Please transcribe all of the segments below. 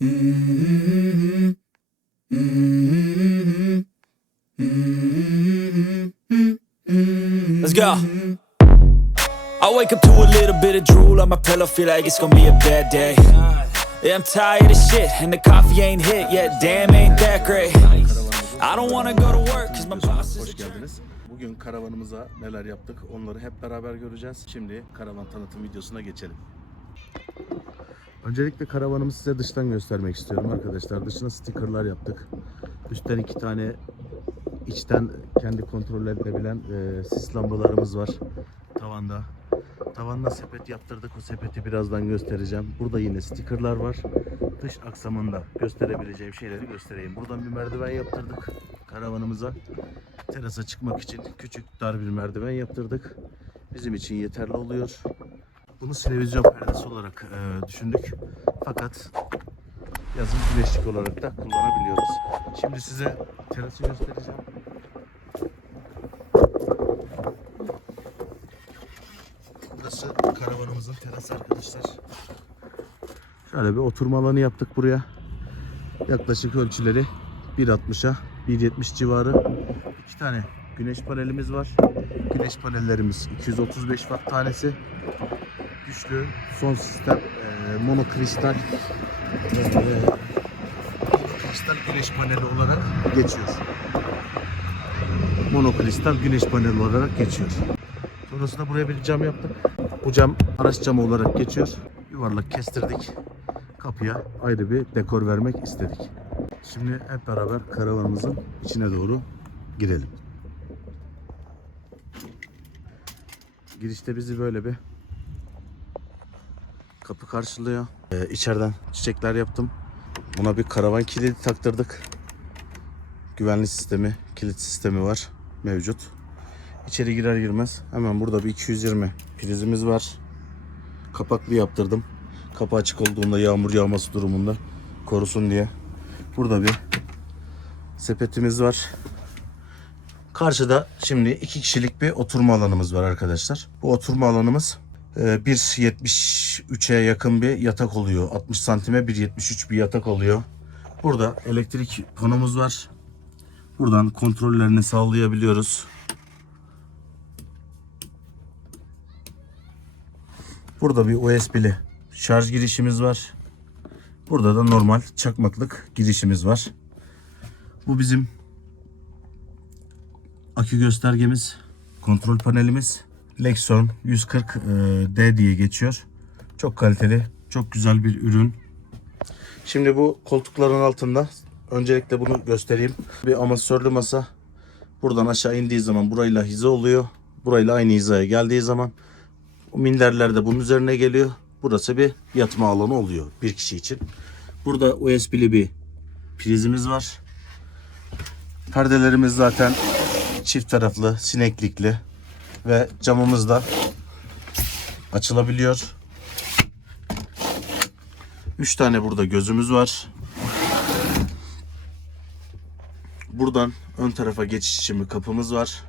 Let's go. I wake up to a little bit of drool on my pillow, feel like it's gonna be a bad day. Yeah, I'm tired of shit, and the coffee ain't hit yet. Damn, ain't that great. I don't wanna go to work, cause my boss is Hoş geldiniz. Bugün karavanımıza neler yaptık onları hep beraber göreceğiz. Şimdi karavan tanıtım videosuna geçelim. Öncelikle karavanımı size dıştan göstermek istiyorum arkadaşlar. Dışına stickerlar yaptık. Üstten iki tane içten kendi kontrol edilebilen e, sis lambalarımız var. Tavanda. Tavanda sepet yaptırdık. O sepeti birazdan göstereceğim. Burada yine stickerlar var. Dış aksamında gösterebileceğim şeyleri göstereyim. Buradan bir merdiven yaptırdık karavanımıza. Terasa çıkmak için küçük dar bir merdiven yaptırdık. Bizim için yeterli oluyor. Bunu televizyon perdesi olarak e, düşündük. Fakat yazın güneşlik olarak da kullanabiliyoruz. Şimdi size terası göstereceğim. Burası karavanımızın terası arkadaşlar. Şöyle bir oturma alanı yaptık buraya. Yaklaşık ölçüleri 1.60'a 1.70 civarı. İki tane güneş panelimiz var. Güneş panellerimiz 235 watt tanesi. Güçlü son sistem e, monokristal e, monokristal güneş paneli olarak geçiyor. Monokristal güneş paneli olarak geçiyor. Sonrasında buraya bir cam yaptık. Bu cam araç camı olarak geçiyor. Yuvarlak kestirdik. Kapıya ayrı bir dekor vermek istedik. Şimdi hep beraber karavanımızın içine doğru girelim. Girişte bizi böyle bir kapı karşılıyor. Ee, içeriden çiçekler yaptım. Buna bir karavan kilidi taktırdık. Güvenlik sistemi, kilit sistemi var mevcut. İçeri girer girmez hemen burada bir 220 prizimiz var. Kapaklı yaptırdım. Kapı açık olduğunda yağmur yağması durumunda korusun diye. Burada bir sepetimiz var. Karşıda şimdi iki kişilik bir oturma alanımız var arkadaşlar. Bu oturma alanımız e, 1.73'e yakın bir yatak oluyor. 60 santime 1.73 bir yatak oluyor. Burada elektrik panomuz var. Buradan kontrollerini sağlayabiliyoruz. Burada bir USB'li şarj girişimiz var. Burada da normal çakmaklık girişimiz var. Bu bizim akü göstergemiz, kontrol panelimiz. Lexon 140D diye geçiyor. Çok kaliteli, çok güzel bir ürün. Şimdi bu koltukların altında öncelikle bunu göstereyim. Bir amasörlü masa. Buradan aşağı indiği zaman burayla hiza oluyor. Burayla aynı hizaya geldiği zaman minderler de bunun üzerine geliyor. Burası bir yatma alanı oluyor bir kişi için. Burada USB'li bir prizimiz var. Perdelerimiz zaten çift taraflı, sineklikli ve camımız da açılabiliyor. 3 tane burada gözümüz var. Buradan ön tarafa geçiş için bir kapımız var.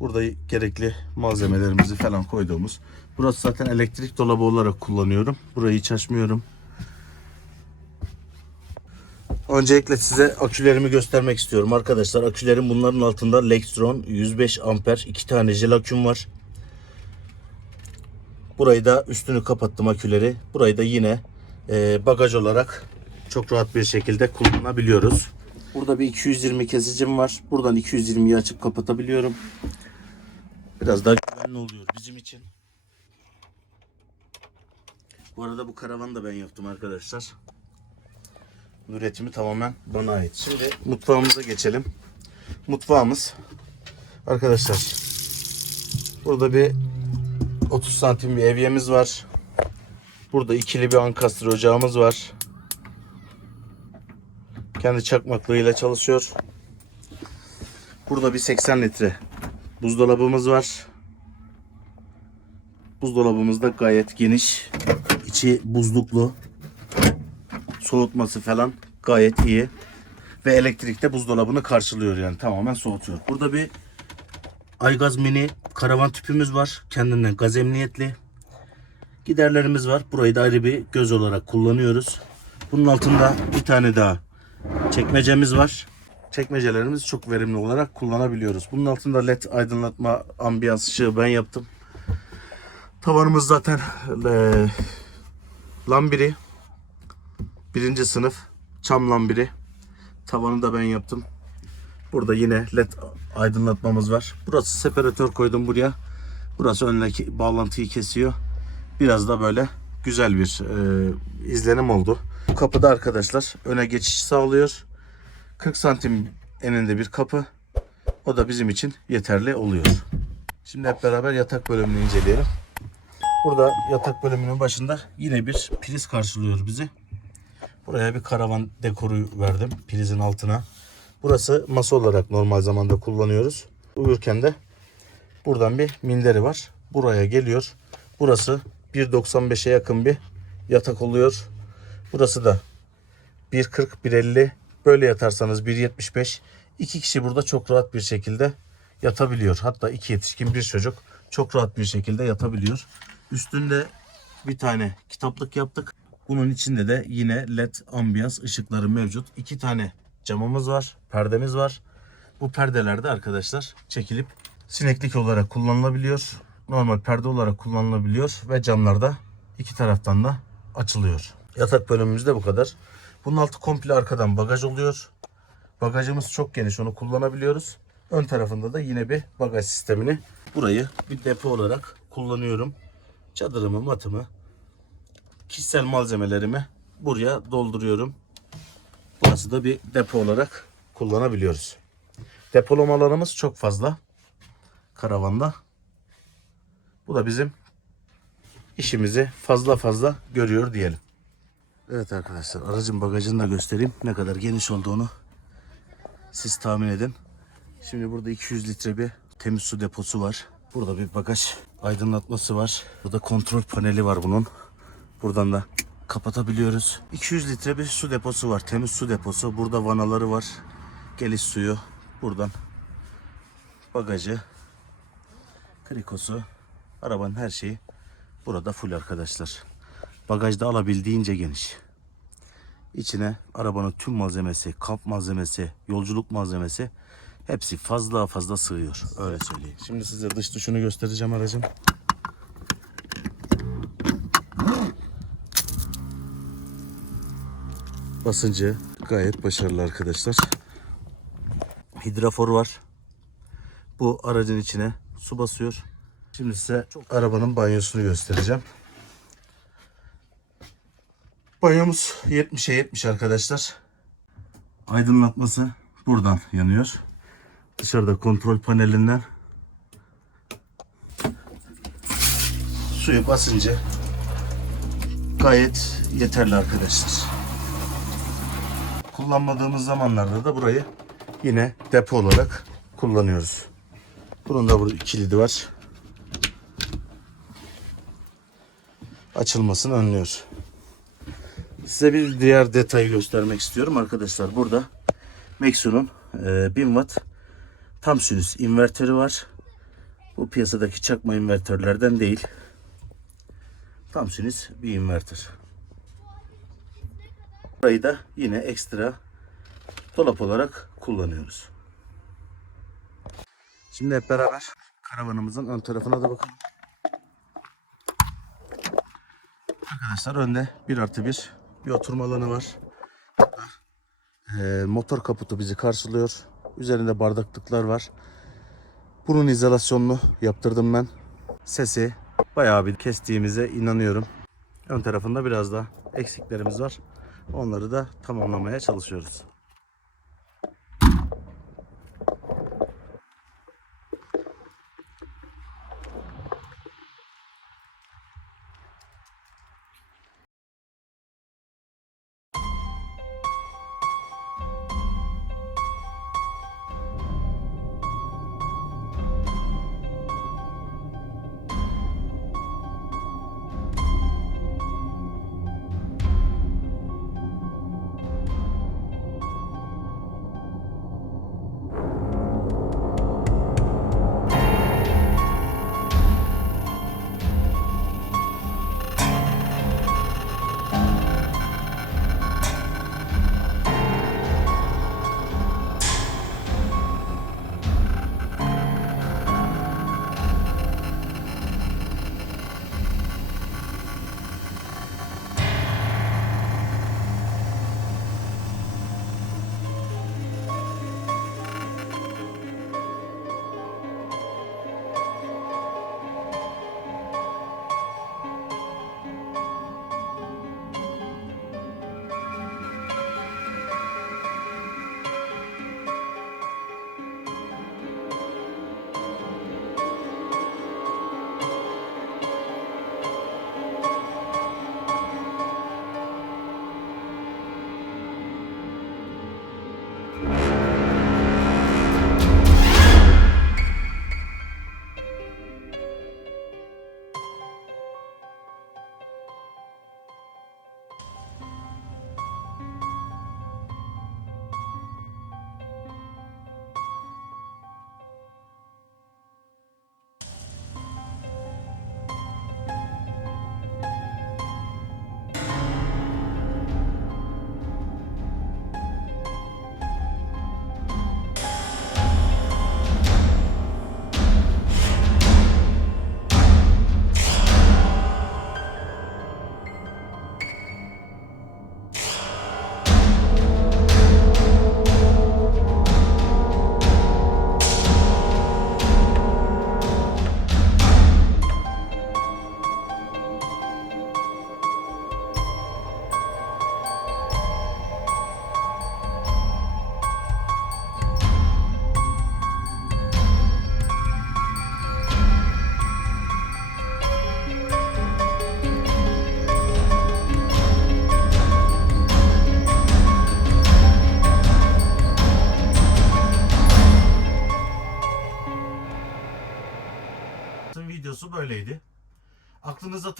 Burada gerekli malzemelerimizi falan koyduğumuz. Burası zaten elektrik dolabı olarak kullanıyorum. Burayı hiç açmıyorum. Öncelikle size akülerimi göstermek istiyorum arkadaşlar. Akülerim bunların altında Lextron 105 amper iki tane jel aküm var. Burayı da üstünü kapattım aküleri. Burayı da yine e, bagaj olarak çok rahat bir şekilde kullanabiliyoruz. Burada bir 220 kesicim var. Buradan 220'yi açıp kapatabiliyorum. Biraz daha güvenli oluyor bizim için. Bu arada bu karavanı da ben yaptım arkadaşlar. Üretimi tamamen bana ait. Şimdi mutfağımıza geçelim. Mutfağımız arkadaşlar burada bir 30 santim bir evyemiz var. Burada ikili bir ankastre ocağımız var. Kendi çakmaklığıyla çalışıyor. Burada bir 80 litre buzdolabımız var. Buzdolabımız da gayet geniş. İçi buzluklu. Soğutması falan gayet iyi. Ve elektrik de buzdolabını karşılıyor yani tamamen soğutuyor. Burada bir Aygaz mini karavan tüpümüz var. Kendinden gaz emniyetli. Giderlerimiz var. Burayı da ayrı bir göz olarak kullanıyoruz. Bunun altında bir tane daha çekmecemiz var. Çekmecelerimiz çok verimli olarak kullanabiliyoruz. Bunun altında led aydınlatma ambiyans ışığı ben yaptım. Tavanımız zaten e, lambiri. Birinci sınıf çam lambiri. Tavanı da ben yaptım. Burada yine led aydınlatmamız var. Burası separatör koydum buraya. Burası önündeki bağlantıyı kesiyor. Biraz da böyle güzel bir e, izlenim oldu. Bu kapıda arkadaşlar öne geçiş sağlıyor. 40 santim eninde bir kapı. O da bizim için yeterli oluyor. Şimdi hep beraber yatak bölümünü inceleyelim. Burada yatak bölümünün başında yine bir priz karşılıyor bizi. Buraya bir karavan dekoru verdim prizin altına. Burası masa olarak normal zamanda kullanıyoruz. Uyurken de buradan bir minderi var. Buraya geliyor. Burası 1.95'e yakın bir yatak oluyor. Burası da 1.40 1.50 böyle yatarsanız 1.75 iki kişi burada çok rahat bir şekilde yatabiliyor. Hatta iki yetişkin bir çocuk çok rahat bir şekilde yatabiliyor. Üstünde bir tane kitaplık yaptık. Bunun içinde de yine led ambiyans ışıkları mevcut. İki tane camımız var, perdemiz var. Bu perdeler de arkadaşlar çekilip sineklik olarak kullanılabiliyor. Normal perde olarak kullanılabiliyor ve camlar da iki taraftan da açılıyor. Yatak bölümümüz de bu kadar. Bunun altı komple arkadan bagaj oluyor. Bagajımız çok geniş onu kullanabiliyoruz. Ön tarafında da yine bir bagaj sistemini burayı bir depo olarak kullanıyorum. Çadırımı, matımı, kişisel malzemelerimi buraya dolduruyorum. Burası da bir depo olarak kullanabiliyoruz. Depolama alanımız çok fazla. Karavanda. Bu da bizim işimizi fazla fazla görüyor diyelim. Evet arkadaşlar aracın bagajını da göstereyim. Ne kadar geniş olduğunu siz tahmin edin. Şimdi burada 200 litre bir temiz su deposu var. Burada bir bagaj aydınlatması var. Burada kontrol paneli var bunun. Buradan da kapatabiliyoruz. 200 litre bir su deposu var. Temiz su deposu. Burada vanaları var. Geliş suyu. Buradan bagajı, krikosu, arabanın her şeyi burada full arkadaşlar. Bagajda alabildiğince geniş. İçine arabanın tüm malzemesi, kamp malzemesi, yolculuk malzemesi hepsi fazla fazla sığıyor. Öyle söyleyeyim. Şimdi size dış duşunu göstereceğim aracın. Basıncı gayet başarılı arkadaşlar. Hidrafor var. Bu aracın içine su basıyor. Şimdi size arabanın banyosunu göstereceğim. Banyomuz 70'e 70 arkadaşlar. Aydınlatması buradan yanıyor. Dışarıda kontrol panelinden suyu basınca gayet yeterli arkadaşlar. Kullanmadığımız zamanlarda da burayı yine depo olarak kullanıyoruz. Bunun da burada kilidi var. Açılmasını önlüyor. Size bir diğer detayı göstermek istiyorum arkadaşlar. Burada Maxon'un e, 1000 watt tam sinüs invertörü var. Bu piyasadaki çakma invertörlerden değil. Tam sinüs bir invertör. Burayı da yine ekstra dolap olarak kullanıyoruz. Şimdi hep beraber karavanımızın ön tarafına da bakalım. Arkadaşlar önde 1 artı 1 bir oturma alanı var. Ee, motor kaputu bizi karşılıyor. Üzerinde bardaklıklar var. Bunun izolasyonunu yaptırdım ben. Sesi bayağı bir kestiğimize inanıyorum. Ön tarafında biraz da eksiklerimiz var. Onları da tamamlamaya çalışıyoruz.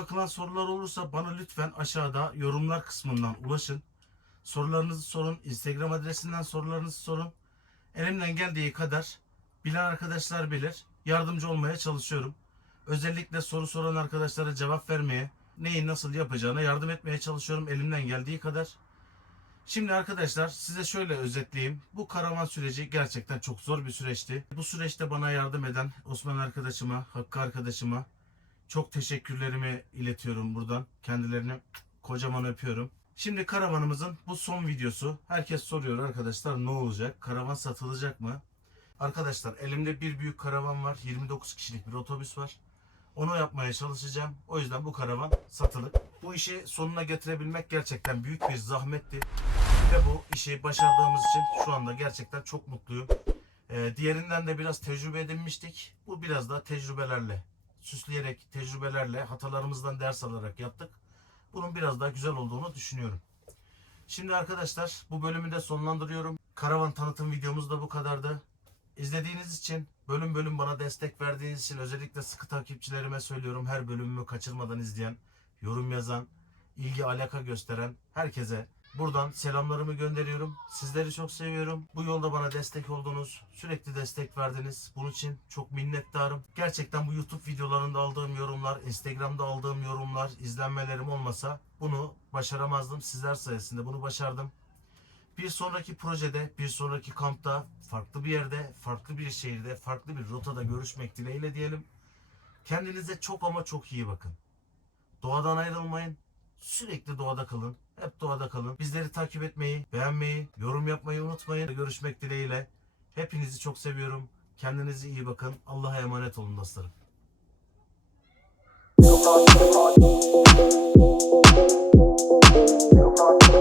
Takılan sorular olursa bana lütfen aşağıda yorumlar kısmından ulaşın. Sorularınızı sorun. Instagram adresinden sorularınızı sorun. Elimden geldiği kadar bilen arkadaşlar bilir. Yardımcı olmaya çalışıyorum. Özellikle soru soran arkadaşlara cevap vermeye, neyi nasıl yapacağına yardım etmeye çalışıyorum elimden geldiği kadar. Şimdi arkadaşlar size şöyle özetleyeyim. Bu karavan süreci gerçekten çok zor bir süreçti. Bu süreçte bana yardım eden Osman arkadaşıma, Hakkı arkadaşıma çok teşekkürlerimi iletiyorum buradan. Kendilerini kocaman öpüyorum. Şimdi karavanımızın bu son videosu. Herkes soruyor arkadaşlar ne olacak? Karavan satılacak mı? Arkadaşlar elimde bir büyük karavan var. 29 kişilik bir otobüs var. Onu yapmaya çalışacağım. O yüzden bu karavan satılık. Bu işi sonuna getirebilmek gerçekten büyük bir zahmetti. Ve bu işi başardığımız için şu anda gerçekten çok mutluyum. Ee, diğerinden de biraz tecrübe edinmiştik. Bu biraz daha tecrübelerle, süsleyerek, tecrübelerle, hatalarımızdan ders alarak yaptık. Bunun biraz daha güzel olduğunu düşünüyorum. Şimdi arkadaşlar bu bölümü de sonlandırıyorum. Karavan tanıtım videomuz da bu kadardı. İzlediğiniz için, bölüm bölüm bana destek verdiğiniz için özellikle sıkı takipçilerime söylüyorum. Her bölümümü kaçırmadan izleyen, yorum yazan, ilgi alaka gösteren herkese buradan selamlarımı gönderiyorum. Sizleri çok seviyorum. Bu yolda bana destek oldunuz. Sürekli destek verdiniz. Bunun için çok minnettarım. Gerçekten bu YouTube videolarında aldığım yorumlar, Instagram'da aldığım yorumlar, izlenmelerim olmasa bunu başaramazdım. Sizler sayesinde bunu başardım. Bir sonraki projede, bir sonraki kampta, farklı bir yerde, farklı bir şehirde, farklı bir rotada görüşmek dileğiyle diyelim. Kendinize çok ama çok iyi bakın. Doğadan ayrılmayın. Sürekli doğada kalın. Hep doğada kalın. Bizleri takip etmeyi, beğenmeyi, yorum yapmayı unutmayın. Görüşmek dileğiyle. Hepinizi çok seviyorum. Kendinize iyi bakın. Allah'a emanet olun dostlarım. The party.